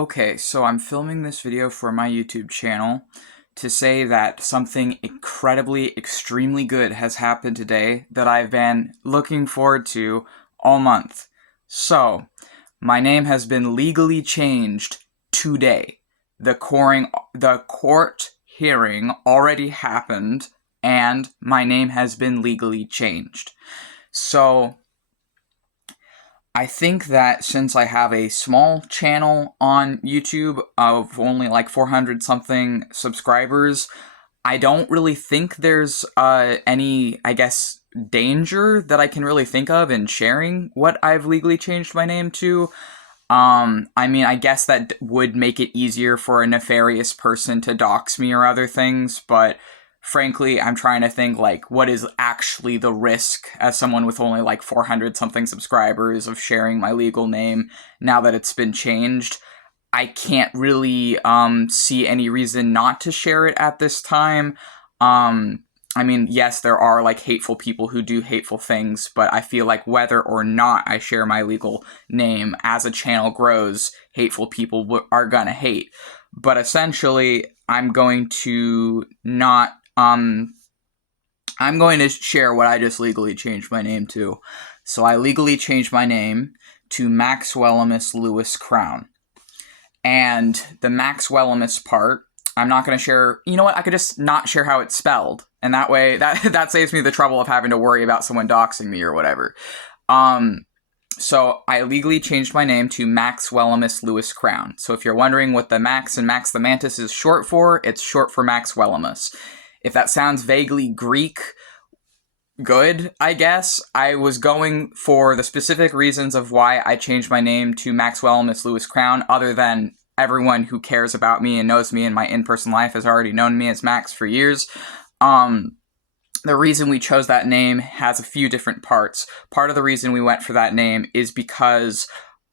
Okay, so I'm filming this video for my YouTube channel to say that something incredibly, extremely good has happened today that I've been looking forward to all month. So, my name has been legally changed today. The court hearing already happened, and my name has been legally changed. So, I think that since I have a small channel on YouTube of only like 400 something subscribers, I don't really think there's any, I guess, danger that I can really think of in sharing what I've legally changed my name to. I mean, I guess that would make it easier for a nefarious person to dox me or other things, but frankly, I'm trying to think, like, what is actually the risk as someone with only, like, 400 something subscribers of sharing my legal name now that it's been changed. I can't really, see any reason not to share it at this time. I mean, yes, there are, like, hateful people who do hateful things, but I feel like whether or not I share my legal name, as a channel grows, hateful people are gonna hate. But essentially, I'm going to not I'm going to share what I just legally changed my name to. So I legally changed my name to Maxwellimus Lewis Crown. And the Maxwellimus part, I'm not going to share. You know what? I could just not share how it's spelled. And that way, that saves me the trouble of having to worry about someone doxing me or whatever. So I legally changed my name to Maxwellimus Lewis Crown. So if you're wondering what the Max and Max the Mantis is short for, it's short for Maxwellimus. If that sounds vaguely Greek, good, I guess. I was going for the specific reasons of why I changed my name to Maxwellimus Lewis Crown, other than everyone who cares about me and knows me in my in-person life has already known me as Max for years. The reason we chose that name has a few different parts. Part of the reason we went for that name is because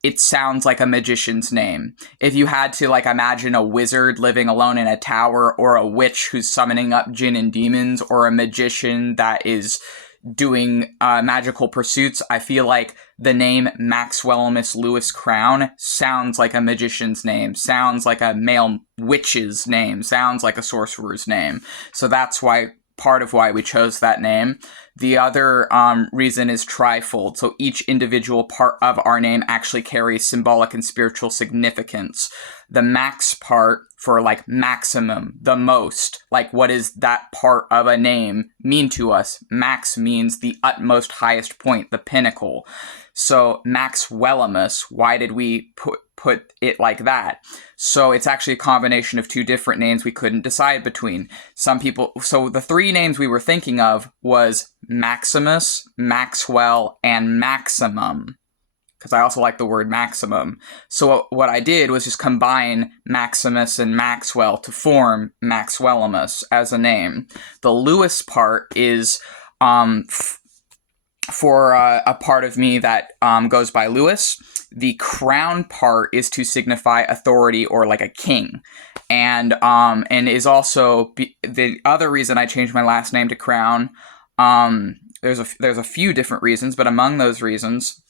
it sounds like a magician's name. If you had to, like, imagine a wizard living alone in a tower, or a witch who's summoning up jinn and demons, or a magician that is doing magical pursuits, I feel like the name Maxwellimus Lewis Crown sounds like a magician's name, sounds like a male witch's name, sounds like a sorcerer's name. So that's why part of why we chose that name. The other reason is trifold. So each individual part of our name actually carries symbolic and spiritual significance. The max part for, like, maximum, the most, like, what does that part of a name mean to us? Max means the utmost highest point, the pinnacle. So Maxwellimus, why did we put it like that? So it's actually a combination of two different names we couldn't decide between. So the three names we were thinking of was Maximus, Maxwell, and Maximum, because I also like the word maximum. So what I did was just combine Maximus and Maxwell to form Maxwellimus as a name. The Lewis part is for a part of me that goes by Lewis. The crown part is to signify authority, or like a king, and is also the other reason I changed my last name to Crown. There's a few different reasons, but among those reasons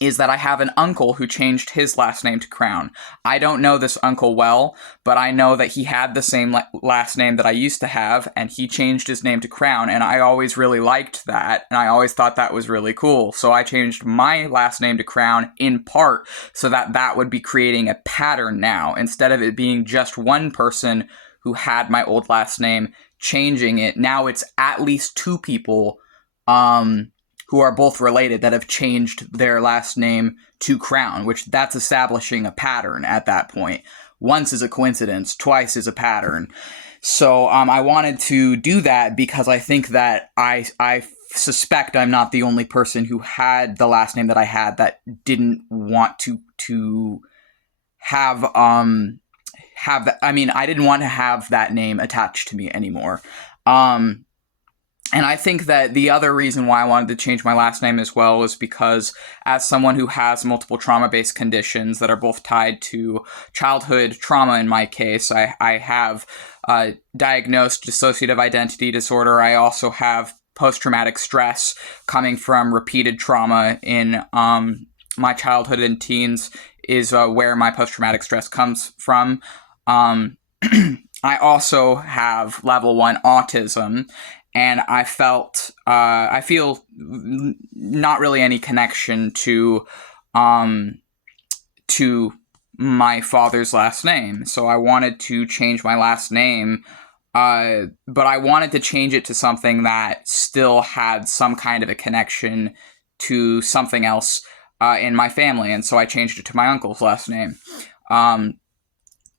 is that I have an uncle who changed his last name to Crown. I don't know this uncle well, but I know that he had the same last name that I used to have, and he changed his name to Crown, and I always really liked that, and I always thought that was really cool. So I changed my last name to Crown in part so that that would be creating a pattern now, instead of it being just one person who had my old last name changing it. Now it's at least two people who are both related that have changed their last name to Crown, which that's establishing a pattern at that point. Once is a coincidence, twice is a pattern. So I wanted to do that because I think that I suspect I'm not the only person who had the last name that I had that didn't want to have that. I mean, I didn't want to have that name attached to me anymore. And I think that the other reason why I wanted to change my last name as well was because, as someone who has multiple trauma-based conditions that are both tied to childhood trauma, in my case, I have diagnosed dissociative identity disorder. I also have post-traumatic stress coming from repeated trauma in my childhood and teens. is where my post-traumatic stress comes from. I also have level 1 autism, and I feel not really any connection to my father's last name. So I wanted to change my last name, but I wanted to change it to something that still had some kind of a connection to something else in my family, and so I changed it to my uncle's last name.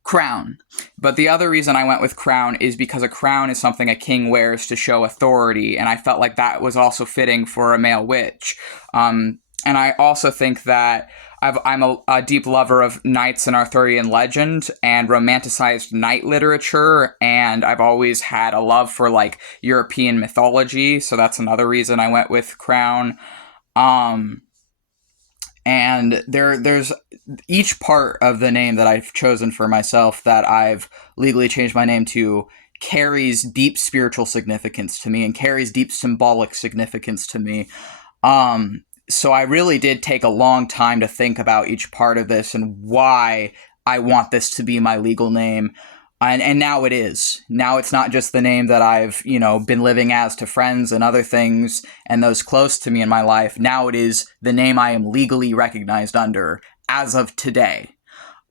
Crown. But the other reason I went with crown is because a crown is something a king wears to show authority, and I felt like that was also fitting for a male witch. And I also think that I'm a deep lover of knights and Arthurian legend and romanticized knight literature, and I've always had a love for like European mythology, so that's another reason I went with crown. And there's each part of the name that I've chosen for myself that I've legally changed my name to carries deep spiritual significance to me and carries deep symbolic significance to me. So I really did take a long time to think about each part of this and why I want this to be my legal name. And now it is. Now it's not just the name that I've, been living as to friends and other things and those close to me in my life. Now it is the name I am legally recognized under as of today.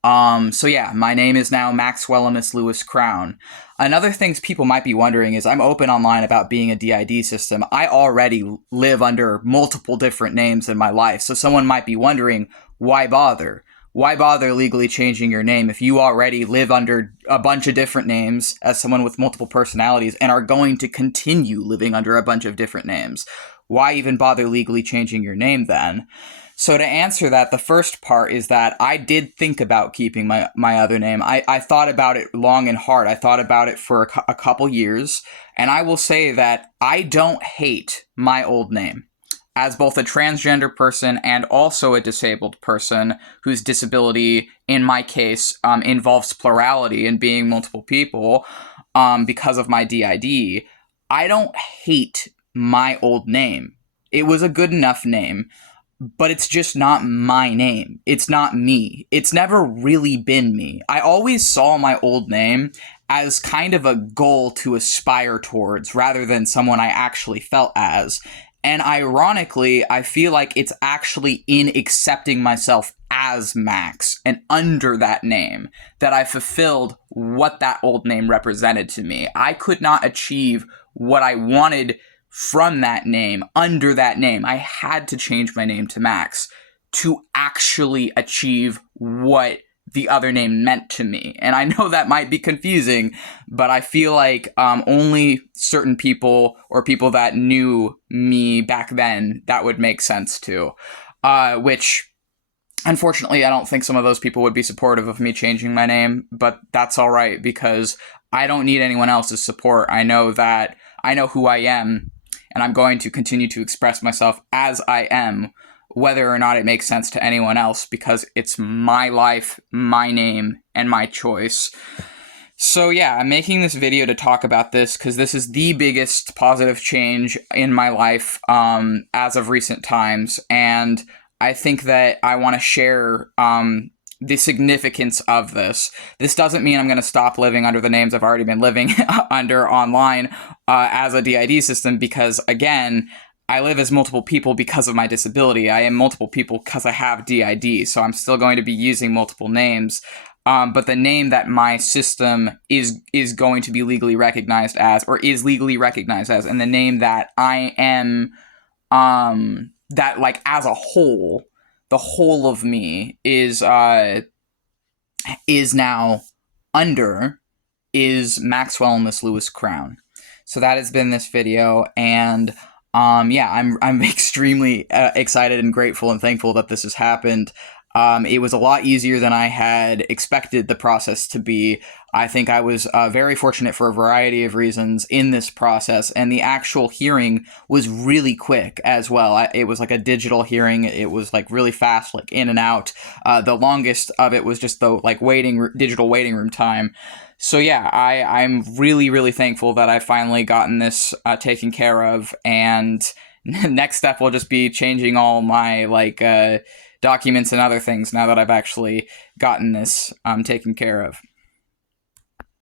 So yeah, my name is now Maxwellimus Lewis Crown. Another things people might be wondering is I'm open online about being a DID system. I already live under multiple different names in my life. So someone might be wondering, why bother? Why bother legally changing your name if you already live under a bunch of different names as someone with multiple personalities and are going to continue living under a bunch of different names? Why even bother legally changing your name then? So to answer that, the first part is that I did think about keeping my other name. I thought about it long and hard. I thought about it for a couple years, and I will say that I don't hate my old name. As both a transgender person and also a disabled person whose disability, in my case, involves plurality and being multiple people because of my DID, I don't hate my old name. It was a good enough name, but it's just not my name. It's not me. It's never really been me. I always saw my old name as kind of a goal to aspire towards rather than someone I actually felt as. And ironically, I feel like it's actually in accepting myself as Max and under that name that I fulfilled what that old name represented to me. I could not achieve what I wanted from that name under that name. I had to change my name to Max to actually achieve what the other name meant to me. And I know that might be confusing, but I feel like only certain people or people that knew me back then, that would make sense to. Which, unfortunately, I don't think some of those people would be supportive of me changing my name, but that's all right because I don't need anyone else's support. I know who I am, and I'm going to continue to express myself as I am, whether or not it makes sense to anyone else, because it's my life, my name, and my choice. So yeah, I'm making this video to talk about this because this is the biggest positive change in my life as of recent times, and I think that I want to share the significance of this. This doesn't mean I'm going to stop living under the names I've already been living under online as a DID system, because again, I live as multiple people because of my disability. I am multiple people because I have DID, so I'm still going to be using multiple names. But the name that my system is going to be legally recognized as, or is legally recognized as, and the name that I am, that like as a whole, the whole of me is now under, is Maxwellimus Lewis Crown. So that has been this video, and yeah, I'm extremely excited and grateful and thankful that this has happened. It was a lot easier than I had expected the process to be. I think I was very fortunate for a variety of reasons in this process, and the actual hearing was really quick as well. It was like a digital hearing. It was like really fast, like in and out. The longest of it was just the like digital waiting room time. So yeah, I'm really, really thankful that I've finally gotten this taken care of, and next step will just be changing all my documents and other things now that I've actually gotten this taken care of.